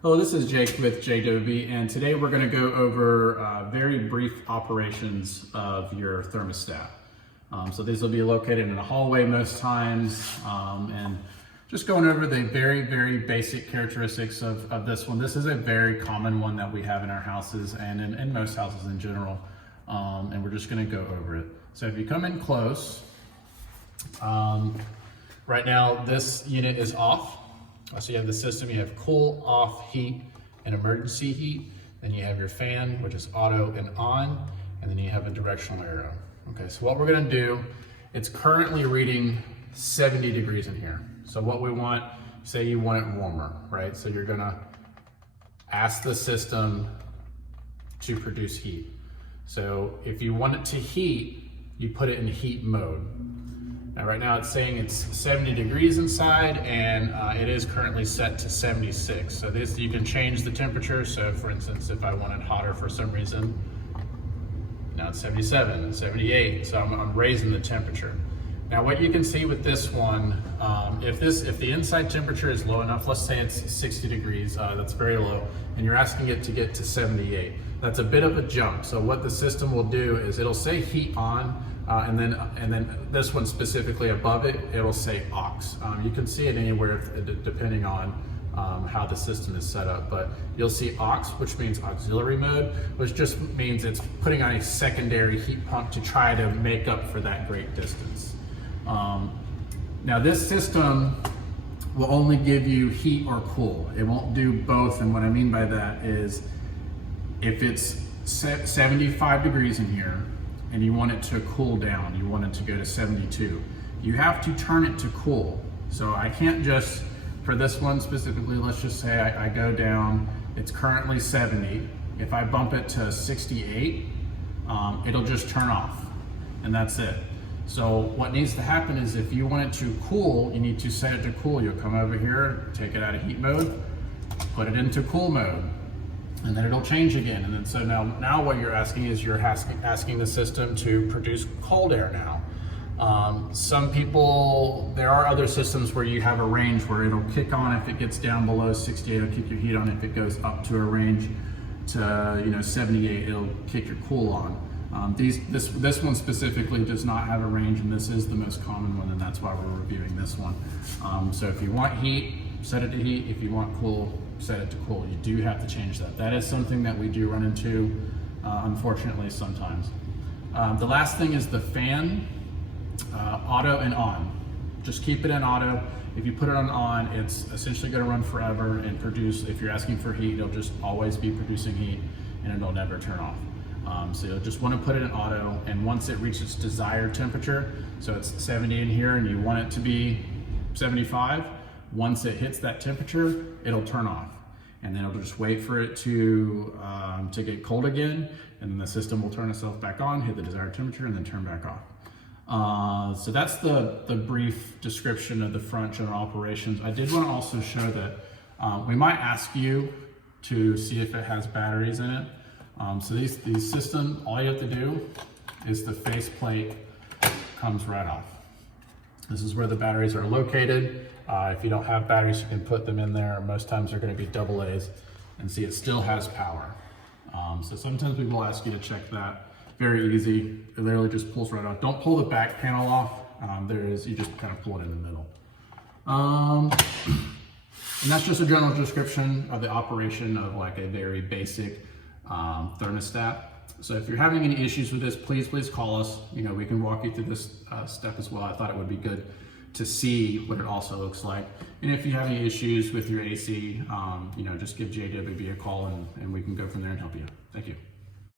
Hello, this is Jake with JWB, and today we're going to go over very brief operations of your thermostat. So these will be located in a hallway most times, and just going over the very basic characteristics of this one. This is a very common one that we have in our houses and in most houses in general, and we're just going to go over it. So if you come in close, right now this unit is off. So you have the system, you have cool, off, heat, and emergency heat. Then you have your fan, which is auto and on, and then you have a directional arrow. Okay, so what we're gonna do, it's currently reading 70 degrees in here. So what we want, say you want it warmer, right? So you're gonna ask the system to produce heat. So if you want it to heat, you put it in heat mode. Now right now it's saying it's 70 degrees inside, and it is currently set to 76. So this, you can change the temperature. So for instance, if I want it hotter for some reason, now it's 77 and 78. So I'm raising the temperature. Now what you can see with this one, if the inside temperature is low enough, let's say it's 60 degrees, that's very low, and you're asking it to get to 78. That's a bit of a jump. So what the system will do is it'll say heat on, and then this one specifically above it, it'll say aux. You can see it anywhere depending on how the system is set up, but you'll see aux, which means auxiliary mode, which just means it's putting on a secondary heat pump to try to make up for that great distance. Now this system will only give you heat or cool. It won't do both, and what I mean by that is if it's 75 degrees in here, and you want it to cool down, you want it to go to 72, you have to turn it to cool. So I can't just, for this one specifically, let's just say I go down, it's currently 70. If I bump it to 68, it'll just turn off, and that's it. So what needs to happen is if you want it to cool, you need to set it to cool. You'll come over here, take it out of heat mode, put it into cool mode, and then it'll change again. And then so now what you're asking is you're asking the system to produce cold air now. Some people, there are other systems where you have a range where it'll kick on if it gets down below 68, it'll kick your heat on. If it goes up to a range to 78, it'll kick your cool on. This one specifically does not have a range, and this is the most common one, and that's why we're reviewing this one. So if you want heat, set it to heat. If you want cool, set it to cool. You do have to change that. That is something that we do run into, unfortunately, sometimes. The last thing is the fan, auto and on. Just keep it in auto. If you put it on, it's essentially going to run forever and produce. If you're asking for heat, it'll just always be producing heat, and it'll never turn off. So you'll just want to put it in auto, and once it reaches its desired temperature, so it's 70 in here and you want it to be 75, once it hits that temperature, it'll turn off. And then it'll just wait for it to get cold again, and then the system will turn itself back on, hit the desired temperature, and then turn back off. So that's the brief description of the front general operations. I did want to also show that we might ask you to see if it has batteries in it. So these systems, all you have to do is the face plate comes right off. This is where the batteries are located. If you don't have batteries, you can put them in there. Most times they're going to be AA's, and see it still has power. So sometimes we will ask you to check that. Very easy. It literally just pulls right off. Don't pull the back panel off. You just kind of pull it in the middle. And that's just a general description of the operation of like a very basic thermostat. So if you're having any issues with this, please call us. We can walk you through this step as well. I thought it would be good to see what it also looks like. And if you have any issues with your AC, just give JWB a call, and we can go from there and help you. Thank you.